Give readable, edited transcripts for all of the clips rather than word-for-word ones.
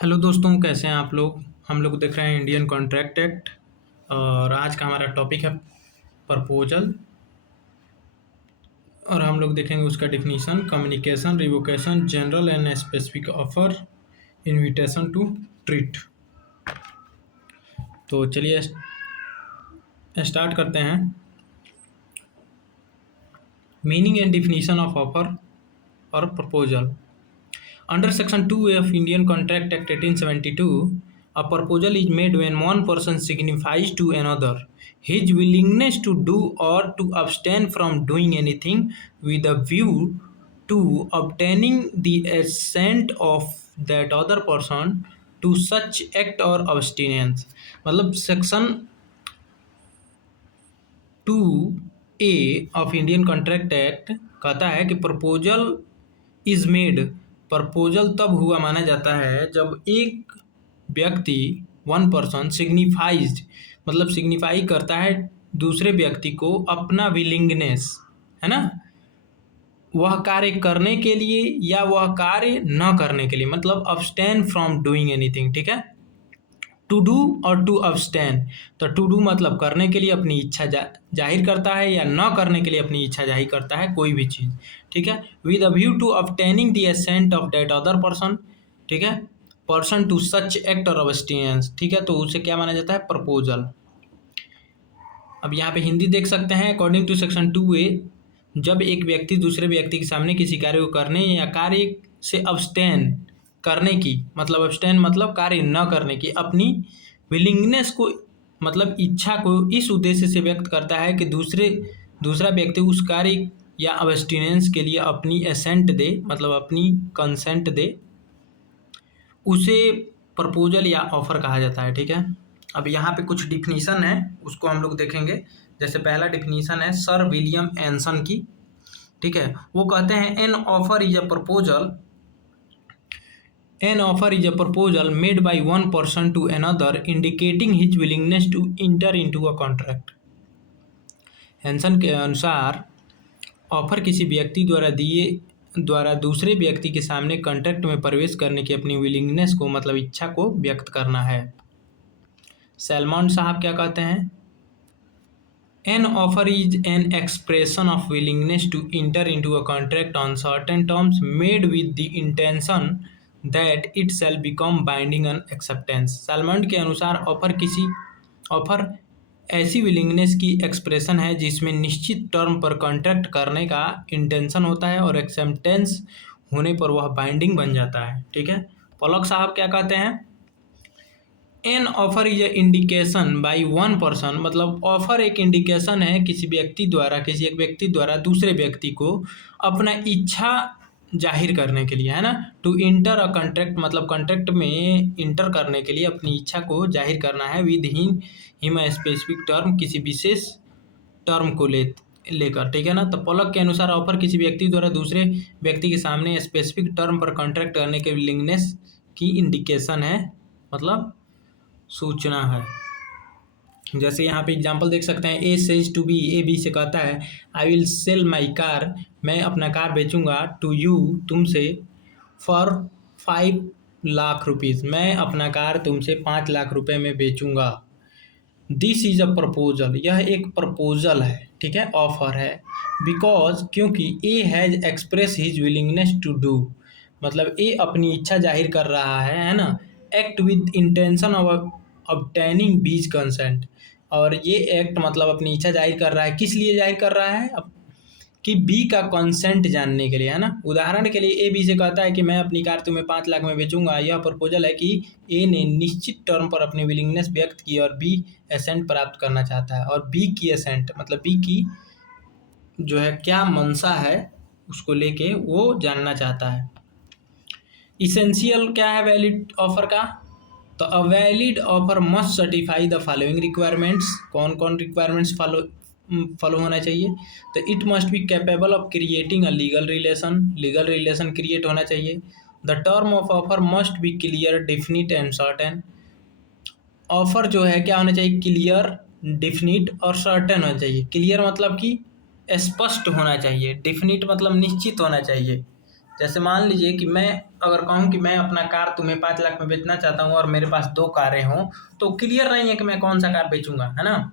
Hello दोस्तों, कैसे हैं आप लोग। हम लोग देख रहे हैं इंडियन कॉन्ट्रैक्ट एक्ट और आज का हमारा टॉपिक है प्रपोजल। और हम लोग देखेंगे उसका definition, communication, revocation, general and specific offer, invitation to treat. तो चलिए स्टार्ट करते हैं। Meaning and definition of offer और proposal. Under Section 2A of Indian Contract Act 1872, a proposal is made when one person signifies to another his willingness to do or to abstain from doing anything with a view to obtaining the assent of that other person to such act or abstinence। मतलब section 2A of Indian contract act कहता है कि proposal is made. Proposal तब हुआ माना जाता है जब एक व्यक्ति, वन पर्सन, सिग्निफाइज मतलब सिग्निफाई करता है दूसरे व्यक्ति को अपना विलिंगनेस, है ना, वह कार्य करने के लिए या वह कार्य न करने के लिए, मतलब अब्सटेन फ्रॉम डूइंग एनीथिंग। ठीक है, टू डू और टू अब्सटेन। तो टू डू मतलब करने के लिए अपनी इच्छा जाहिर करता है, या न करने के लिए अपनी इच्छा जाहिर करता है कोई भी चीज़। ठीक है, with a view to obtaining the assent of that other person. ठीक है, पर्सन टू सच एक्ट और अब्सटेंस। ठीक है, तो उसे क्या माना जाता है, प्रपोजल। अब यहाँ पे हिंदी देख सकते हैं। अकॉर्डिंग टू सेक्शन 2A, जब एक व्यक्ति दूसरे व्यक्ति के सामने किसी कार्य को करने या कार्य से अब्सटेन करने की, मतलब अब्सटेन मतलब कार्य न करने की, अपनी विलिंगनेस को मतलब इच्छा को इस उद्देश्य से व्यक्त करता है कि दूसरा व्यक्ति उस कार्य या अब्सटिनेंस के लिए अपनी एसेंट दे, मतलब अपनी कंसेंट दे, उसे प्रपोजल या ऑफर कहा जाता है। ठीक है, अब यहाँ पे कुछ डिफिनीशन है, उसको हम लोग देखेंगे। जैसे पहला डिफिनीशन है सर विलियम एंसन की। ठीक है, वो कहते हैं an offer is a proposal, An offer is a proposal made by one person to another indicating his willingness to enter into a contract। Hanson के अनुसार ऑफर किसी व्यक्ति द्वारा दूसरे व्यक्ति के सामने कॉन्ट्रैक्ट में प्रवेश करने की अपनी विलिंगनेस को, मतलब इच्छा को व्यक्त करना है। सैलमॉन साहब क्या कहते हैं, an offer is an expression of willingness to enter into a contract on certain terms made with the intention that it shall become binding on acceptance. Salmond के अनुसार ऑफर ऐसी विलिंगनेस की एक्सप्रेशन है जिसमें निश्चित टर्म पर contract करने का इंटेंशन होता है और एक्सेप्टेंस होने पर वह बाइंडिंग बन जाता है। ठीक है, पॉलक साहब क्या कहते हैं, an offer is a indication by one person, मतलब ऑफर एक इंडिकेशन है किसी एक व्यक्ति द्वारा दूसरे व्यक्ति को अपना इच्छा जाहिर करने के लिए, है ना। टू इंटर अ कॉन्ट्रैक्ट मतलब कॉन्ट्रैक्ट में इंटर करने के लिए अपनी इच्छा को जाहिर करना है। With him a specific term, किसी विशेष टर्म को लेकर। ठीक है ना, तो पॉलक के अनुसार ऑफर किसी व्यक्ति द्वारा दूसरे व्यक्ति के सामने स्पेसिफिक टर्म पर कॉन्ट्रैक्ट करने के विलिंगनेस की इंडिकेशन है, मतलब सूचना है। जैसे यहाँ पे एग्जांपल देख सकते हैं, A says to B, A B से कहता है I will sell my car, मैं अपना कार बेचूंगा, टू यू, तुमसे, फॉर 5 लाख रुपीज़, मैं अपना कार तुमसे 5 लाख रुपए में बेचूंगा। दिस इज अ प्रपोजल, यह एक प्रपोजल है। ठीक है, ऑफर है। बिकॉज, क्योंकि A has express his willingness to do, मतलब ए अपनी इच्छा जाहिर कर रहा है ना, act with intention of obtaining B's consent. और ये एक्ट मतलब अपनी इच्छा जाहिर कर रहा है, किस लिए जाहिर कर रहा है, कि बी का कंसेंट जानने के लिए, है ना। उदाहरण के लिए ए बी से कहता है कि मैं अपनी कार तुम्हें 5 लाख में बेचूंगा। यह प्रपोजल है कि ए ने निश्चित टर्म पर अपनी विलिंगनेस व्यक्त की और बी एसेंट प्राप्त करना चाहता है, और बी की एसेंट मतलब बी की जो है क्या मंशा है उसको लेके वो जानना चाहता है। इसेंशियल क्या है वैलिड ऑफर का, तो a valid offer must certify the following requirements. कौन कौन रिक्वायरमेंट्स फॉलो होना चाहिए, तो it must be capable of creating a legal relation create होना चाहिए। The term of offer must B clear, definite and certain. Offer जो है क्या होना चाहिए, क्लियर, डिफिनिट और सर्टेन होना चाहिए। क्लियर मतलब कि स्पष्ट होना चाहिए, डिफिनिट मतलब निश्चित होना चाहिए, जैसे मान लीजिए कि मैं अगर कहूँ कि मैं अपना कार तुम्हें 5 लाख में बेचना चाहता हूँ और मेरे पास 2 कारें हों, तो क्लियर नहीं है कि मैं कौन सा कार बेचूंगा, है ना।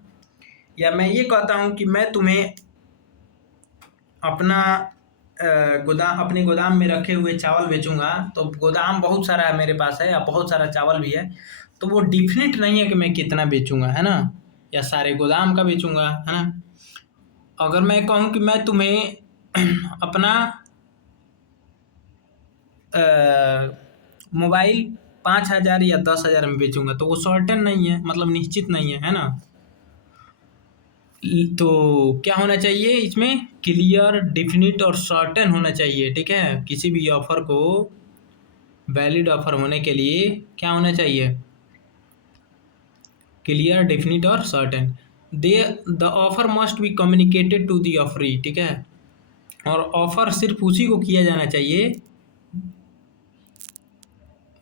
या मैं ये कहता हूँ कि मैं तुम्हें अपना गोदाम, अपने गोदाम में रखे हुए चावल बेचूंगा, तो गोदाम बहुत सारा है मेरे पास है या बहुत सारा चावल भी है, तो वो डिफिनिट नहीं है कि मैं कितना बेचूंगा, है ना, या सारे गोदाम का बेचूंगा, है ना। अगर मैं कहूँ कि मैं तुम्हें अपना मोबाइल 5,000 या 10,000 में बेचूंगा, तो वो सर्टेन नहीं है, मतलब निश्चित नहीं है ना। तो क्या होना चाहिए इसमें, क्लियर, डिफिनिट और सर्टेन होना चाहिए, ठीक है। किसी भी ऑफर को वैलिड ऑफर होने के लिए क्या होना चाहिए, क्लियर, डिफिनिट और certain. The offer must be communicated to the offeree, ठीक है। और ऑफर सिर्फ उसी को किया जाना चाहिए,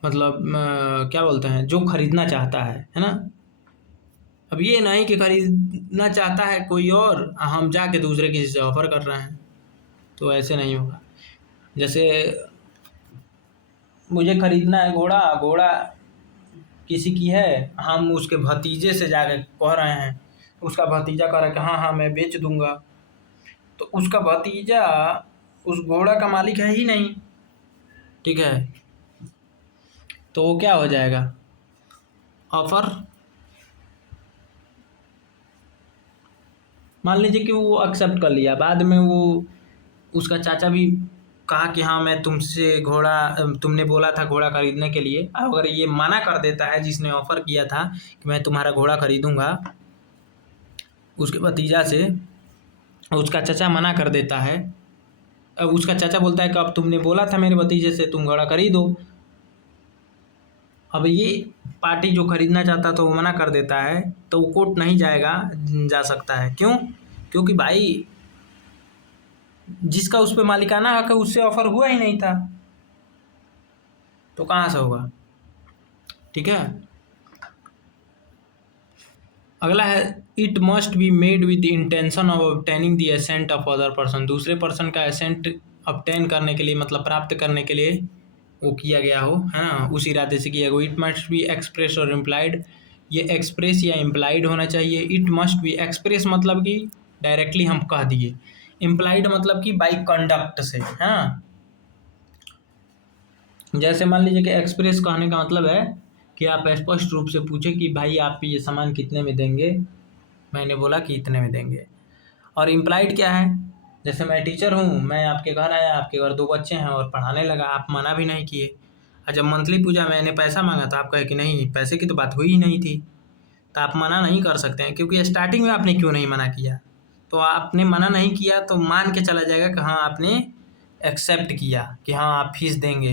मतलब क्या बोलते हैं, जो खरीदना चाहता है ना। अब ये नहीं कि खरीदना चाहता है कोई और, हम जाके दूसरे किसी से ऑफर कर रहे हैं, तो ऐसे नहीं होगा। जैसे मुझे खरीदना है घोड़ा, घोड़ा किसी की है, हम उसके भतीजे से जाके कह रहे हैं, उसका भतीजा कह रहा है कि हाँ हाँ मैं बेच दूंगा, तो उसका भतीजा उस घोड़ा का मालिक है ही नहीं, ठीक है। तो वो क्या हो जाएगा, ऑफर, मान लीजिए कि वो एक्सेप्ट कर लिया, बाद में वो उसका चाचा भी कहा कि हाँ मैं तुमसे घोड़ा, तुमने बोला था घोड़ा खरीदने के लिए, अगर ये मना कर देता है जिसने ऑफर किया था कि मैं तुम्हारा घोड़ा खरीदूंगा, उसके भतीजा से, उसका चाचा मना कर देता है, अब उसका चाचा बोलता है कि अब तुमने बोला था मेरे भतीजे से तुम घोड़ा खरीदो, अब ये पार्टी जो खरीदना चाहता तो वो मना कर देता है, तो वो कोर्ट नहीं जाएगा, जा सकता है, क्यों, क्योंकि भाई जिसका उस पर मालिकाना हक है उससे ऑफर हुआ ही नहीं था, तो कहाँ से होगा, ठीक है। अगला है, it must be made with intention of obtaining the ascent of other person, दूसरे पर्सन का एसेंट ऑब्टेन करने के लिए, मतलब प्राप्त करने के लिए वो किया गया हो, है ना, उस इरादे से किया गया। इट मस्ट बी एक्सप्रेस और इम्प्लाइड, ये एक्सप्रेस या इम्प्लाइड होना चाहिए। इट मस्ट बी एक्सप्रेस मतलब कि डायरेक्टली हम कह दिए, इम्प्लाइड मतलब कि बाई कंडक्ट से, है ना। जैसे मान लीजिए कि एक्सप्रेस कहने का मतलब है कि आप स्पष्ट रूप से पूछे कि भाई आप ये सामान कितने में देंगे, मैंने बोला कि इतने में देंगे। और इम्प्लाइड क्या है, जैसे मैं टीचर हूँ, मैं आपके घर आया, आपके घर 2 बच्चे हैं और पढ़ाने लगा, आप मना भी नहीं किए, और जब मंथली पूजा मैंने पैसा मांगा तो आप कहे कि नहीं पैसे की तो बात हुई ही नहीं थी, तो आप मना नहीं कर सकते हैं, क्योंकि स्टार्टिंग में आपने क्यों नहीं मना किया, तो आपने मना नहीं किया तो मान के चला जाएगा कि हाँ आपने एक्सेप्ट किया कि हाँ आप फीस देंगे,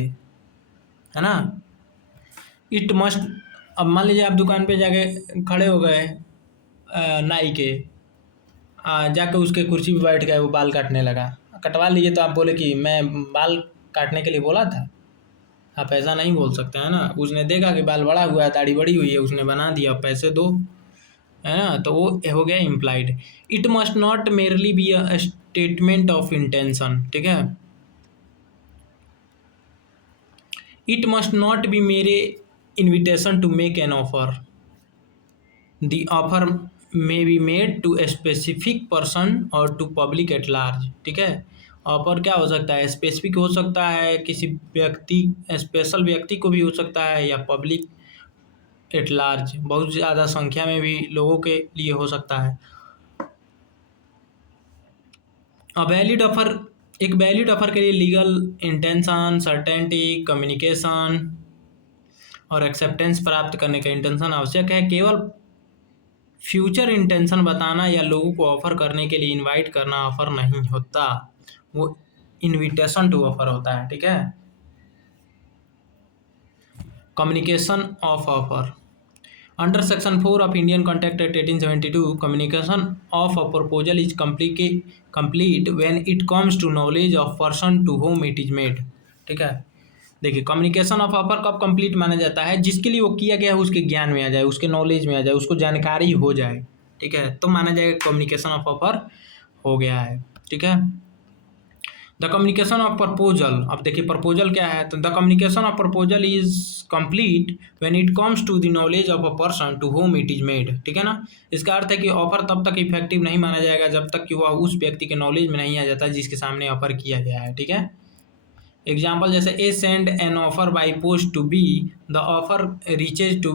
है ना। इट मस्ट, अब मान लीजिए आप दुकान पे जाके खड़े हो गए, नाई के, जाके उसके कुर्सी पे बैठ गए, वो बाल काटने लगा, कटवा लीजिए, तो आप बोले कि मैं बाल काटने के लिए बोला था, आप ऐसा नहीं बोल सकते, है ना। उसने देखा कि बाल बड़ा हुआ है, दाढ़ी बड़ी हुई है, उसने बना दिया, पैसे दो, है ना, तो वो हो गया implied. It must not merely be a statement of intention, ठीक है। इट मस्ट नॉट बी मेरे invitation to make an offer, the offer may be made to a specific person or to public at large, ठीक है। Offer क्या हो सकता है, specific हो सकता है, किसी व्यक्ति, स्पेशल व्यक्ति को भी हो सकता है, या पब्लिक एट लार्ज, बहुत ज़्यादा संख्या में भी लोगों के लिए हो सकता है। वैलिड ऑफर, एक वैलिड ऑफर के लिए लीगल इंटेंशन, सर्टेनिटी, कम्युनिकेशन और एक्सेप्टेंस प्राप्त करने का इंटेंशन आवश्यक है। केवल फ्यूचर इंटेंशन बताना या लोगों को ऑफर करने के लिए इनवाइट करना ऑफर नहीं होता, वो इनविटेशन टू ऑफर होता है, ठीक है। Communication of offer, under section 4 of Indian contract act 1872, communication of a proposal is complete when it comes to knowledge of person to whom it is made, ठीक है। देखिए कम्युनिकेशन ऑफ ऑफर कब complete माना जाता है, जिसके लिए वो किया गया है उसके ज्ञान में आ जाए, उसके नॉलेज में आ जाए, उसको जानकारी हो जाए, ठीक है, तो माना जाएगा कम्युनिकेशन ऑफ ऑफर हो गया है, ठीक है। द कम्युनिकेशन ऑफ प्रपोजल, अब देखिए प्रपोजल क्या है, तो the communication of proposal is complete when it comes to the knowledge of a person to whom it is made, ठीक है ना। इसका अर्थ है कि ऑफर तब तक इफेक्टिव नहीं माना जाएगा जब तक कि वह उस व्यक्ति के नॉलेज में नहीं आ जाता जिसके सामने ऑफर किया गया है, ठीक है। एग्जाम्पल जैसे A send an offer by post to B, the offer reaches to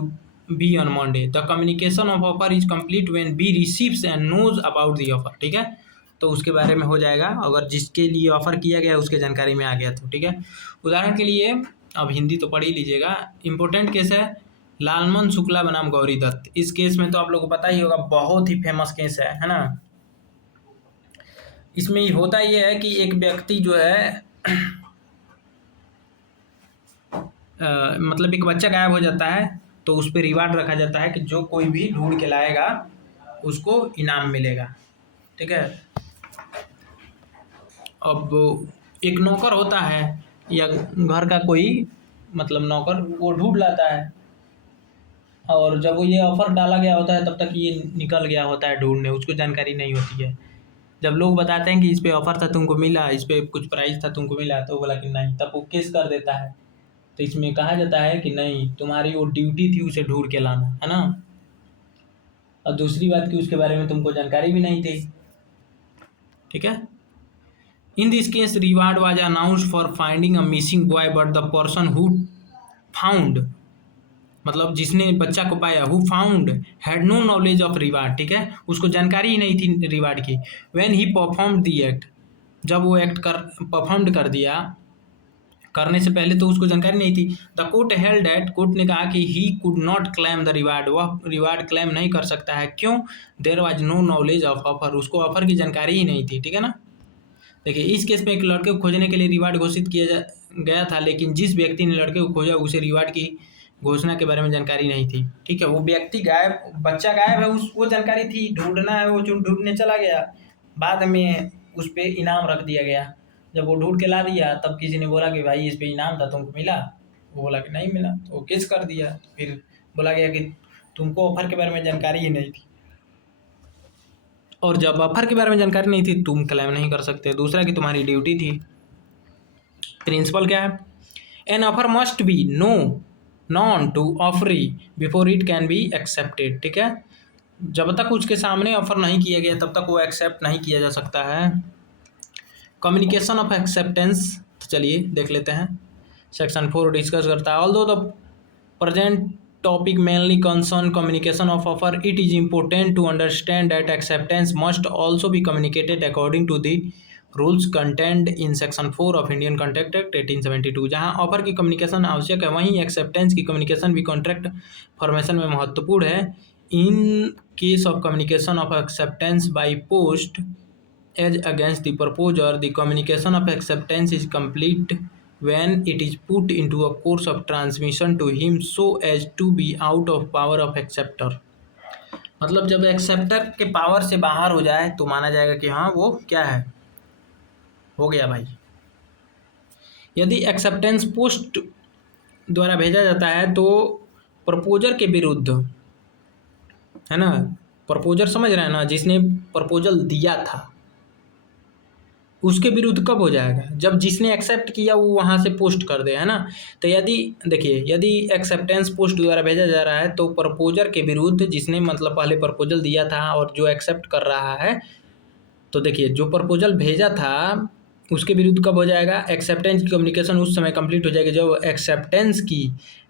B on Monday, the communication of offer is complete when B receives and knows about the offer, ठीक है। तो उसके बारे में हो जाएगा अगर जिसके लिए ऑफर किया गया उसके जानकारी में आ गया तो, ठीक है। उदाहरण के लिए अब हिंदी तो पढ़ ही लीजिएगा, इंपॉर्टेंट केस है लालमन शुक्ला बनाम गौरी दत्त। इस केस में तो आप लोगों को पता ही होगा, बहुत ही फेमस केस है ना। इसमें होता यह है कि एक व्यक्ति जो है मतलब एक बच्चा गायब हो जाता है तो उस पर रिवार्ड रखा जाता है कि जो कोई भी ढूंढ के लाएगा उसको इनाम मिलेगा, ठीक है। अब एक नौकर होता है या घर का कोई मतलब नौकर, वो ढूंढ लाता है और जब वो ये ऑफर डाला गया होता है तब तक ये निकल गया होता है ढूंढने, उसको जानकारी नहीं होती है। जब लोग बताते हैं कि इस पे ऑफर था तुमको मिला, इस पे कुछ प्राइस था तुमको मिला, तो बोला कि नहीं, तब वो केस कर देता है। तो इसमें कहा जाता है कि नहीं, तुम्हारी वो ड्यूटी थी उसे ढूंढ के लाना, है ना। और दूसरी बात कि उसके बारे में तुमको जानकारी भी नहीं थी, ठीक है। In this case reward was announced for finding a missing boy but the person who found, मतलब जिसने बच्चा को पाया, who found had no knowledge of reward, ठीक है, उसको जानकारी ही नहीं थी रिवार्ड की। When he performed the act, जब वो एक्ट कर परफॉर्म्ड कर दिया, करने से पहले तो उसको जानकारी नहीं थी। The court held that, court ने कहा कि he could not claim the reward, वह रिवार्ड क्लेम नहीं कर सकता है, क्यों, there was no knowledge of offer, उसको ऑफर की जानकारी ही नहीं थी, ठीक है ना। देखिए इस केस में एक लड़के को खोजने के लिए रिवार्ड घोषित किया गया था, लेकिन जिस व्यक्ति ने लड़के को खोजा उसे रिवार्ड की घोषणा के बारे में जानकारी नहीं थी, ठीक है। वो व्यक्ति गायब, बच्चा गायब है, उस वो जानकारी थी, ढूंढना है, वो जो ढूंढने चला गया, बाद में उस पर इनाम रख दिया गया। जब वो ढूंढ के ला दिया तब किसी ने बोला कि भाई इस पे इनाम था, तुमको मिला, वो बोला कि नहीं मिला, तो वो केस कर दिया। तो फिर बोला गया कि तुमको ऑफर के बारे में जानकारी ही नहीं थी, और जब ऑफर के बारे में जानकारी नहीं थी तुम क्लेम नहीं कर सकते। दूसरा कि तुम्हारी ड्यूटी थी। प्रिंसिपल क्या है, an offer must be no known to offeree before it can be accepted, ठीक है। जब तक उसके सामने ऑफर नहीं किया गया तब तक वो एक्सेप्ट नहीं किया जा सकता है। कम्युनिकेशन ऑफ एक्सेप्टेंस, तो चलिए देख लेते हैं। सेक्शन 4 डिस्कस करता है, although the present topic mainly concern communication of offer, it is important to understand that acceptance must also be communicated according to the rules contained in section 4 of Indian Contract Act 1872। जहां offer की communication आवश्यक है वहीं acceptance की communication भी contract formation में महत्वपूर्ण है। In case of communication of acceptance by post as against the proposer, the communication of acceptance is complete when it is put into a course of transmission to him so as to be out of power of acceptor। मतलब जब acceptor के power से बाहर हो जाए तो माना जाएगा कि हाँ वो क्या है, हो गया भाई। यदि एक्सेप्टेंस पोस्ट द्वारा भेजा जाता है तो प्रपोजर के विरुद्ध, है ना, प्रपोजर समझ रहे हैं ना, जिसने प्रपोजल दिया था उसके विरुद्ध कब हो जाएगा, जब जिसने एक्सेप्ट किया वो वहाँ से पोस्ट कर दे, है ना। तो यदि देखिए यदि एक्सेप्टेंस पोस्ट द्वारा भेजा जा रहा है तो प्रपोजर के विरुद्ध, जिसने मतलब पहले प्रपोजल दिया था और जो एक्सेप्ट कर रहा है, तो देखिए जो प्रपोजल भेजा था उसके विरुद्ध कब हो जाएगा, एक्सेप्टेंस की कम्युनिकेशन उस समय कंप्लीट हो जाएगी जब एक्सेप्टेंस की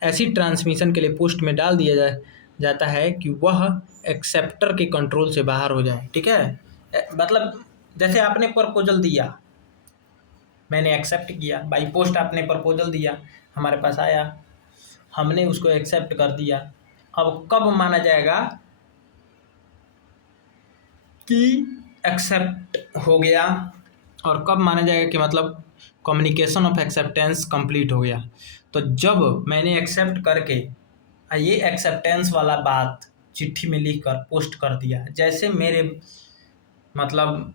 ऐसी ट्रांसमिशन के लिए पोस्ट में डाल दिया जाता है कि वह एक्सेप्टर के कंट्रोल से बाहर हो जाए, ठीक है। मतलब जैसे आपने प्रपोजल दिया, मैंने एक्सेप्ट किया, बाई पोस्ट आपने प्रपोजल दिया, हमारे पास आया, हमने उसको एक्सेप्ट कर दिया। अब कब माना जाएगा कि एक्सेप्ट हो गया और कब माना जाएगा कि मतलब कम्युनिकेशन ऑफ एक्सेप्टेंस कंप्लीट हो गया, तो जब मैंने एक्सेप्ट करके ये एक्सेप्टेंस वाला बात चिट्ठी में लिख कर पोस्ट कर दिया, जैसे मेरे मतलब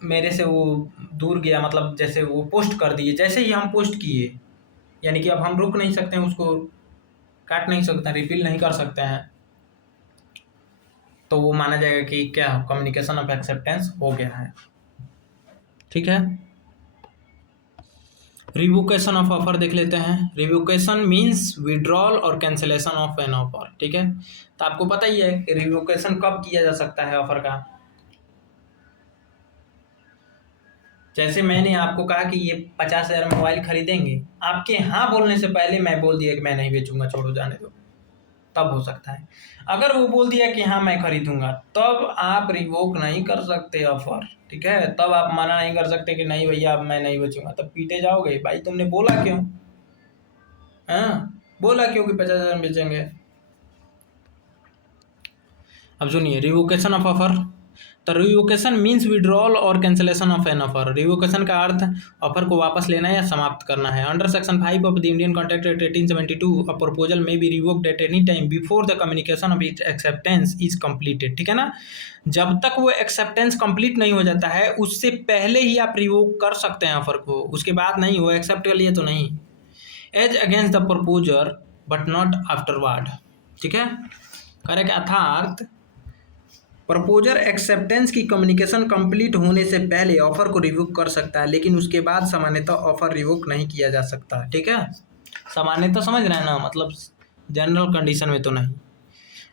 मेरे से वो दूर गया, मतलब जैसे वो पोस्ट कर दिए, जैसे ही हम पोस्ट किए, यानी कि अब हम रुक नहीं सकते हैं, उसको काट नहीं सकते, रिफिल नहीं कर सकते हैं, तो वो माना जाएगा कि क्या कम्युनिकेशन ऑफ एक्सेप्टेंस हो गया है, ठीक है। रिवोकेशन ऑफ ऑफर देख लेते हैं। रिवोकेशन मीन्स विड्रॉल और कैंसिलेशन ऑफ एन ऑफर, ठीक है। तो आपको पता ही है कि रिवोकेशन कब किया जा सकता है ऑफर का। जैसे मैंने आपको कहा कि ये 50,000 मोबाइल खरीदेंगे, आपके हाँ बोलने से पहले मैं बोल दिया कि मैं नहीं बेचूंगा, छोड़ो जाने दो, तब हो सकता है। अगर वो बोल दिया कि हाँ मैं खरीदूंगा, तब आप रिवोक नहीं कर सकते ऑफर, ठीक है। तब आप मना नहीं कर सकते कि नहीं भैया अब मैं नहीं बेचूंगा, तब पीटे जाओगे, भाई तुमने बोला क्यों, हाँ बोला क्यों कि 50,000 बेचेंगे। अब सुनिए, रिवोकेशन ऑफ ऑफर। तो रिवोकेशन मीन्स विड्रॉल और cancellation of an offer. Revocation का अर्थ ऑफर को वापस लेना या समाप्त करना है। Under section 5 of the Indian contract act 1872 a proposal may be revoked at any time before the communication of its acceptance is completed, ठीक है ना। जब तक वो एक्सेप्टेंस कंप्लीट नहीं हो जाता है, उससे पहले ही आप रिवोक कर सकते हैं ऑफर को, उसके बाद नहीं। वो एक्सेप्ट कर लिए तो नहीं। As against the proposer but not afterward, ठीक है। करेक्ट, अर्थात प्रपोजर एक्सेप्टेंस की कम्युनिकेशन कंप्लीट होने से पहले ऑफर को रिवोक कर सकता है, लेकिन उसके बाद सामान्यतः ऑफर रिवोक नहीं किया जा सकता, ठीक है। सामान्यतः समझ रहे हैं ना, मतलब जनरल कंडीशन में तो नहीं।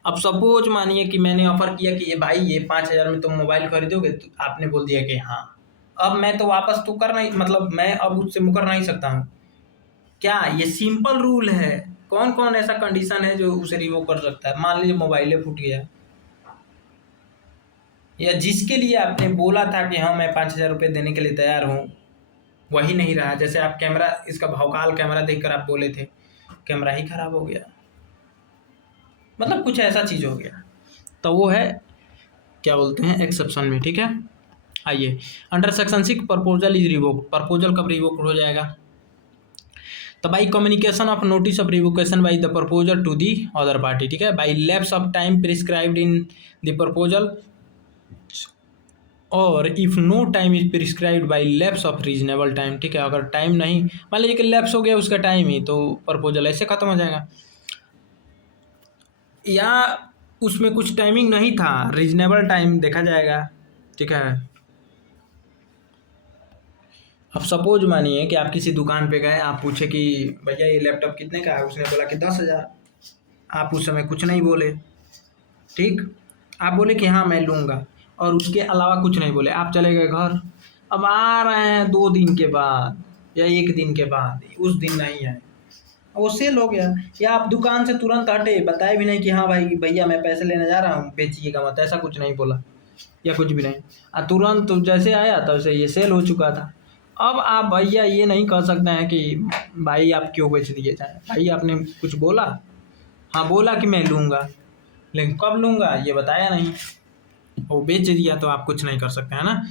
अब सपोज मानिए कि मैंने ऑफर किया कि ये भाई ये 5,000 में तुम मोबाइल खरीदोगे, तो आपने बोल दिया कि हाँ। अब मैं तो वापस तो कर नहीं, मतलब मैं अब उससे मुकर नहीं सकता हूँ क्या। ये सिंपल रूल है। कौन कौन ऐसा कंडीशन है जो उसे रिवोक कर सकता है। मान लीजिए मोबाइल फूट गया, या जिसके लिए आपने बोला था कि हाँ मैं 5,000 रुपये देने के लिए तैयार हूँ, वही नहीं रहा। जैसे आप कैमरा, इसका भौकाल कैमरा देखकर आप बोले थे, कैमरा ही खराब हो गया, मतलब कुछ ऐसा चीज़ हो गया, तो वो है क्या बोलते हैं एक्सेप्शन में, ठीक है। आइए, under section 6 proposal is revoke. Proposal कब रिवोक हो जाएगा। तो by communication of notice of revocation by the proposal to the other party, ठीक है। By lapse of time prescribed in the proposal, और if no time is prescribed by lapse of reasonable time, ठीक है। अगर time नहीं, मान लीजिए कि लैप्स हो गया उसका टाइम ही, तो प्रपोजल ऐसे खत्म हो जाएगा। या उसमें कुछ टाइमिंग नहीं था, रीजनेबल टाइम देखा जाएगा, ठीक है। अब सपोज मानिए कि आप किसी दुकान पे गए, आप पूछे कि भैया ये लैपटॉप कितने का है, उसने बोला कि 10,000। आप उस समय कुछ नहीं बोले, ठीक। आप बोले कि हाँ मैं लूँगा, और उसके अलावा कुछ नहीं बोले, आप चले गए घर। अब आ रहे हैं 2 दिन के बाद या 1 दिन के बाद, उस दिन नहीं आए, वो सेल हो गया। या आप दुकान से तुरंत हटे, बताए भी नहीं कि हाँ भाई भैया मैं पैसे लेने जा रहा हूँ, बेचिएगा मत, ऐसा कुछ नहीं बोला या कुछ भी नहीं, तुरंत जैसे आया तब से ये सेल हो चुका था। अब आप भैया ये नहीं कह सकते हैं कि भाई आप क्यों बेच दिए जाए, भाई आपने कुछ बोला, हाँ बोला कि मैं लूँगा, लेकिन कब लूँगा ये बताया नहीं, वो बेच दिया, तो आप कुछ नहीं कर सकते, है ना।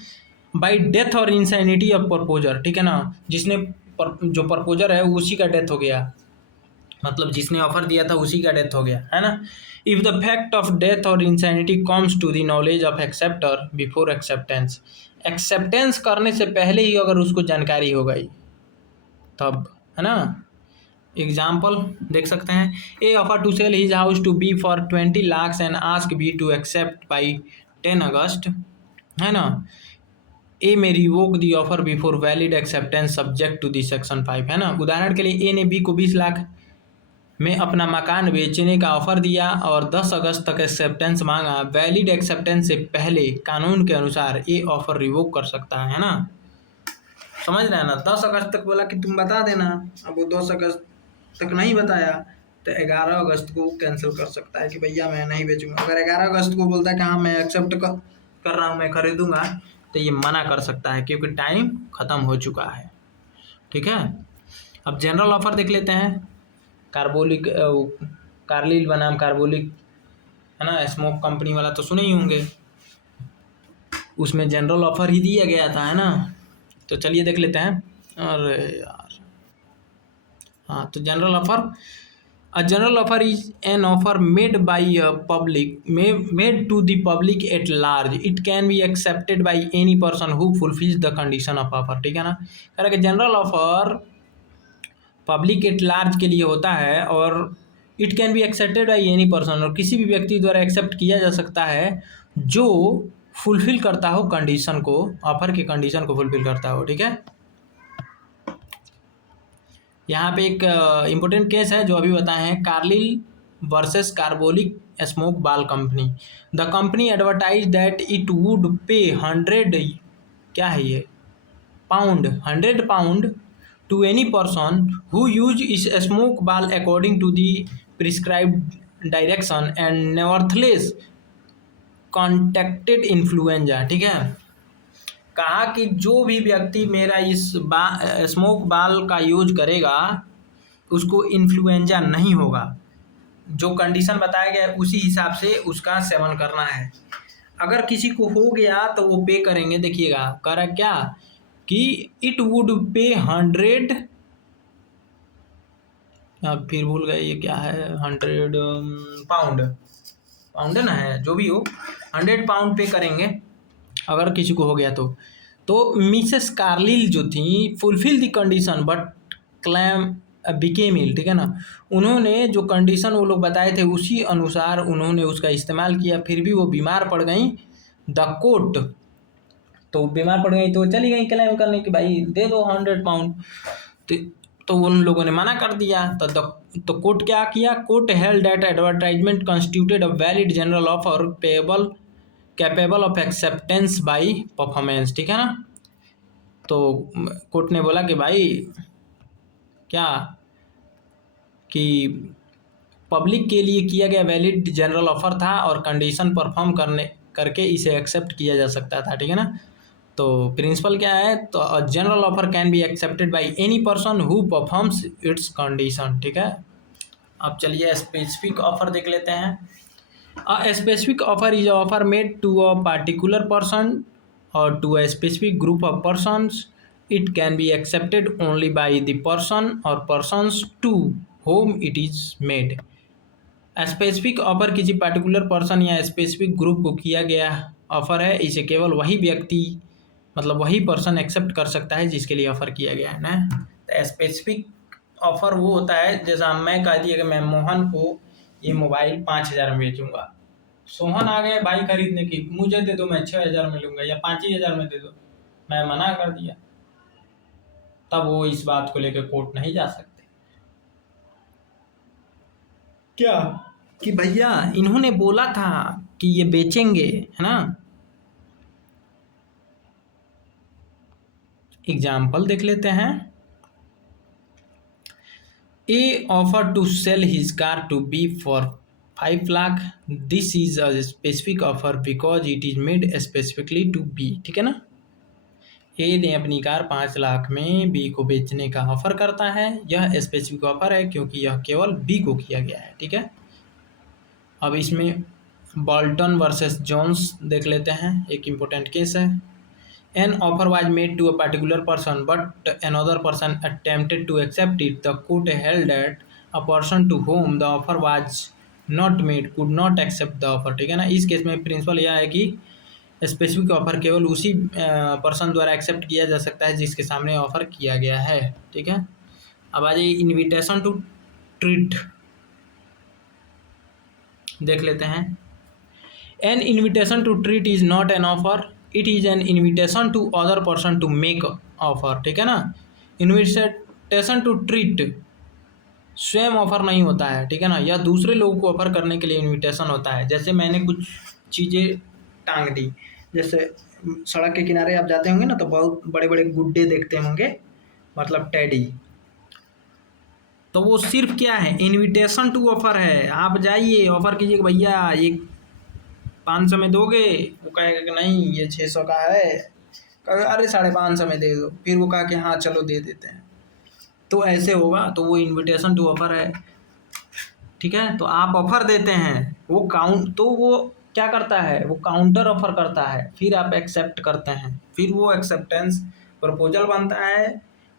बाई डेथ और इंसैनिटी ऑफ प्रपोजर, ठीक है ना। जिसने जो प्रपोजर है उसी का डेथ हो गया, मतलब जिसने ऑफर दिया था उसी का डेथ हो गया, है ना। If the fact of death और insanity comes to the knowledge of acceptor before acceptance, acceptance करने से पहले ही अगर उसको जानकारी हो गई तब, है ना। एग्जाम्पल देख सकते हैं, A offer to sell his house to B for 20 lakh and ask B to accept by 10 August, है ना। A may revoke the offer before valid acceptance subject to the section 5, है ना। उदाहरण के लिए ए ने बी को 20 लाख में अपना मकान बेचने का ऑफर दिया और 10 अगस्त तक एक्सेप्टेंस मांगा। वैलिड एक्सेप्टेंस से पहले कानून के अनुसार ये ऑफर रिवोक कर सकता है ना। समझ रहे हैं ना। 10 अगस्त तक बोला कि तुम बता देना, अब वो 10 अगस्त तक नहीं बताया, तो 11 अगस्त को कैंसिल कर सकता है कि भैया मैं नहीं बेचूंगा। अगर 11 अगस्त को बोलता है कि हाँ मैं एक्सेप्ट कर रहा हूँ, मैं खरीदूंगा, तो ये मना कर सकता है क्योंकि टाइम ख़त्म हो चुका है, ठीक है। अब जनरल ऑफर देख लेते हैं। कार्बोलिक कार्लिल बनाम कार्बोलिक, है ना, स्मोक कंपनी वाला तो सुने ही होंगे। उसमें जनरल ऑफर ही दिया गया था, है ना। तो चलिए देख लेते हैं। अरे यार, हाँ, तो general offer, a general offer is an offer made by a public made to the public at large. It can be accepted by any person who fulfills the condition of offer, ठीक है ना। कह रहा कि general offer public at large के लिए होता है और it can be accepted by any person, और किसी भी व्यक्ति द्वारा एक्सेप्ट किया जा सकता है जो फुलफिल करता हो कंडीशन को, ऑफर के कंडीशन को फुलफिल करता हो, ठीक है। यहाँ पे एक इम्पोर्टेंट केस है जो अभी बताए हैं, Carlill versus carbolic smoke ball company. The company advertise that it would pay 100, क्या है ये, pound, 100 pound to any person who use इस smoke ball according to the prescribed direction and nevertheless contacted influenza. ठीक है, कहा कि जो भी व्यक्ति मेरा इस स्मोक बाल का यूज करेगा उसको इन्फ्लुएंजा नहीं होगा, जो कंडीशन बताया गया है उसी हिसाब से उसका सेवन करना है। अगर किसी को हो गया तो वो पे करेंगे। देखिएगा कह रहा क्या कि इट वुड पे 100, अब फिर भूल गए ये क्या है, 100 पाउंड, पाउंड ना है, जो भी हो 100 पाउंड पे करेंगे अगर किसी को हो गया तो मिसेस कार्लिल जो थी fulfil the condition but claim became ill. ठीक है ना, उन्होंने जो कंडीशन वो लोग बताए थे उसी अनुसार उन्होंने उसका इस्तेमाल किया, फिर भी वो बीमार पड़ गई। द कोर्ट, तो बीमार पड़ गई तो चली गई क्लेम करने की भाई दे दो 100 पाउंड, तो उन लोगों ने मना कर दिया। तो कोर्ट क्या किया, court held that advertisement constituted a valid general offer payable capable of acceptance bye performance. ठीक है ना, तो कोर्ट ने बोला कि भाई क्या कि पब्लिक के लिए किया गया वैलिड जनरल ऑफर था और कंडीशन परफॉर्म करके इसे एक्सेप्ट किया जा सकता था। ठीक है ना, तो प्रिंसिपल क्या है, तो general offer can be accepted by any person who performs its condition. ठीक है, अब चलिए स्पेसिफिक ऑफर देख लेते हैं। A specific offer is offer made to a particular person और to a specific group of persons. It can be accepted only by the person और persons to whom it is made. Specific offer किसी particular person या specific group को किया गया offer है, इसे केवल वही व्यक्ति मतलब वही पर्सन एक्सेप्ट कर सकता है जिसके लिए ऑफर किया गया है ना। तो स्पेसिफिक ऑफर वो होता है जैसा मैं कह दिया कि मैं मोहन को ये मोबाइल 5,000 में बेचूंगा, सोहन आ गए भाई खरीदने की, मुझे दे दो मैं 6,000 में लूंगा या 5,000 में दे दो, मैं मना कर दिया, तब वो इस बात को लेकर कोर्ट नहीं जा सकते क्या कि भैया इन्होंने बोला था कि ये बेचेंगे, है ना। एग्जाम्पल देख लेते हैं। A offer to sell his car to B for 5 lakh, this is a specific offer because it is made specifically to B. ठीक है ना, ए ने अपनी कार 5 लाख में बी को बेचने का ऑफर करता है, यह स्पेसिफिक ऑफर है क्योंकि यह केवल बी को किया गया है। ठीक है, अब इसमें बॉल्टन वर्सेस जोन्स देख लेते हैं, एक इम्पोर्टेंट केस है। An offer was made to a particular person, but another person attempted to accept it. The court held that a person to whom the offer was not made could not accept the offer. ठीक है ना, इस case में principal यह है कि specific offer केवल उसी पर्सन द्वारा एक्सेप्ट किया जा सकता है जिसके सामने ऑफर किया गया है। ठीक है, अब आ जाइए इन्विटेशन टू ट्रीट देख लेते हैं। An invitation to treat is not an offer, it is an invitation to other person to make offer। ठीक है ना, इन्विटेशन टू ट्रीट स्वयं ऑफर नहीं होता है। ठीक है ना, यह दूसरे लोगों को ऑफर करने के लिए इन्विटेशन होता है। जैसे मैंने कुछ चीज़ें टांग दी, जैसे सड़क के किनारे आप जाते होंगे ना तो बहुत बड़े बड़े गुड्डे देखते होंगे, मतलब टेडी, तो वो सिर्फ क्या है, इन्विटेशन टू ऑफर है। आप जाइए ऑफर कीजिए भैया ये 500 में दोगे, वो कहेगा कि नहीं ये 600 का है, कहेगा अरे 550 में दे दो, फिर वो कहा कि हाँ चलो दे देते हैं, तो ऐसे होगा, तो वो इन्विटेशन टू ऑफर है। ठीक है, तो आप ऑफर देते हैं, वो क्या करता है, वो काउंटर ऑफर करता है, फिर आप एक्सेप्ट करते हैं, फिर वो एक्सेप्टेंस प्रपोजल बनता है,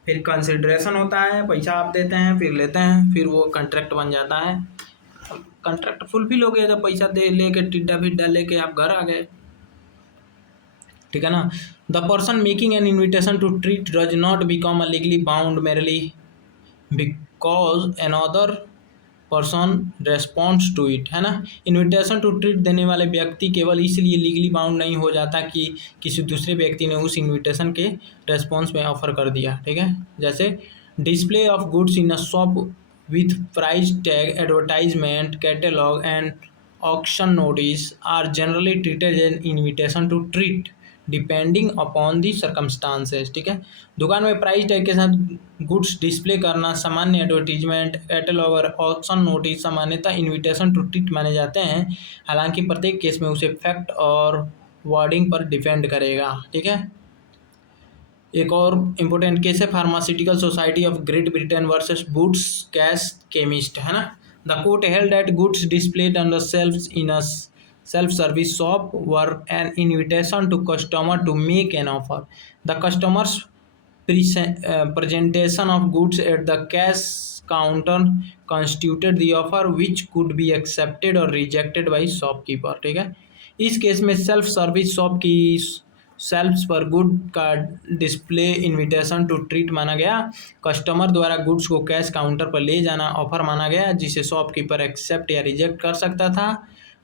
फिर कंसिडरेशन होता है, पैसा आप देते हैं, फिर लेते हैं, फिर वो कॉन्ट्रैक्ट बन जाता है। कॉन्ट्रैक्ट फुलफिल हो गया जब पैसा दे लेके टिड्डा फिड्डा लेके आप घर आ गए। ठीक है ना, the person making an invitation to treat does not become a legally bound merely because another person responds to it. है ना, इन्विटेशन टू ट्रीट देने वाले व्यक्ति केवल इसलिए लीगली बाउंड नहीं हो जाता कि किसी दूसरे व्यक्ति ने उस इन्विटेशन के रेस्पॉन्स में ऑफर कर दिया। ठीक है, जैसे Display of goods in a shop with price tag, advertisement, catalog, and auction notice are generally treated as an invitation to treat depending upon the circumstances. ठीक है, दुकान में प्राइस टैग के साथ गुड्स डिस्प्ले करना, सामान्य एडवर्टीजमेंट, कैटलॉग और auction notice सामान्यतः इनविटेशन टू ट्रीट माने जाते हैं। हालांकि प्रत्येक केस में उसे फैक्ट और वर्डिंग पर डिपेंड करेगा। ठीक है, एक और इम्पोर्टेंट केस है pharmaceutical society of great Britain versus Boots cash chemist, है ना। The court held that goods displayed on the shelves in a self service shop were an invitation to customer to make an offer. The customers presentation of goods at the cash counter constituted the offer which could be accepted or rejected by shopkeeper। ठीक है, इस case में self service shop की सेल्फ्स पर good का display invitation to treat माना गया। Customer द्वारा गुड्स को कैश काउंटर पर ले जाना ऑफर माना गया जिसे शॉपकीपर एक्सेप्ट या रिजेक्ट कर सकता था।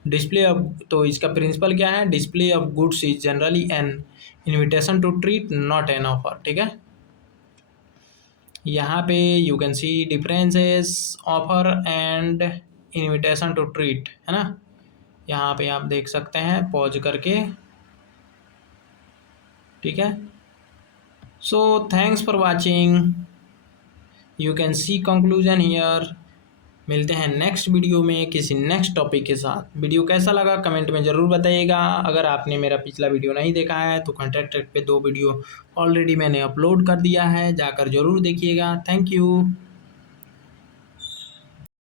डिस्प्ले ऑफ, तो इसका प्रिंसिपल क्या है, display of goods is generally an invitation to treat not an offer. ठीक है, यहाँ पे you can see differences offer and invitation to treat, है ना। यहाँ पे आप देख सकते हैं पॉज करके। ठीक है, so thanks for watching, you can C conclusion here. मिलते हैं नेक्स्ट वीडियो में किसी नेक्स्ट टॉपिक के साथ। वीडियो कैसा लगा कमेंट में ज़रूर बताइएगा। अगर आपने मेरा पिछला वीडियो नहीं देखा है तो कॉन्टैक्ट पे 2 वीडियो ऑलरेडी मैंने अपलोड कर दिया है, जाकर ज़रूर देखिएगा। Thank you.